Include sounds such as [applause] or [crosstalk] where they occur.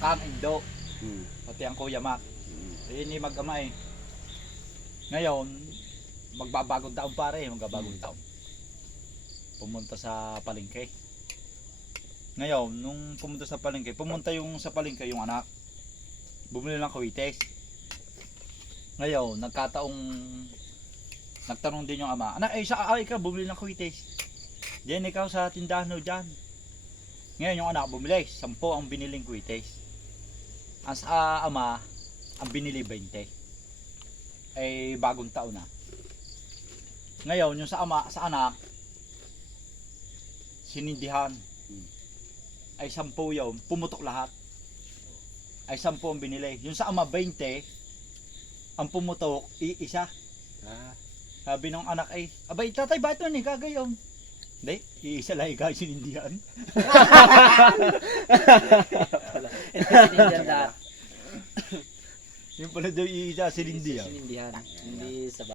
Kang Indo, Hmm. pati ang Kuya Mac. Hmm. Eh, hindi mag-ama eh. Ngayon, magbabagong taon pare, magbabagong taon. Pumunta sa palengke. Ngayon, nung pumunta sa palengke, pumunta yung sa palengke yung anak. Bumili ng kawites. Ngayon, nagkataong nagtanong din yung ama, anak, eh, sa ay ka, bumili ng kawites. Diyan ikaw sa tindahan no dyan. Ngayon yung anak bumili, 10 ang biniling kawites. Ang sa ama, ang binili 20 ay bagong taon na. Ngayon, yung sa ama, sa anak, sinindihan. Ay sampu yun, pumutok lahat. Ay sampu ang binili. Yung sa ama, 20, ang pumutok, iisa. Ah. Sabi ng anak ay, abay tatay, bakit nun eh, kagayon? Hindi, iisa lang ikaw sinindihan. [laughs] Sinindihan lahat. Yung pala daw iisa Hindi sinindihan. sinindihan. Hindi sa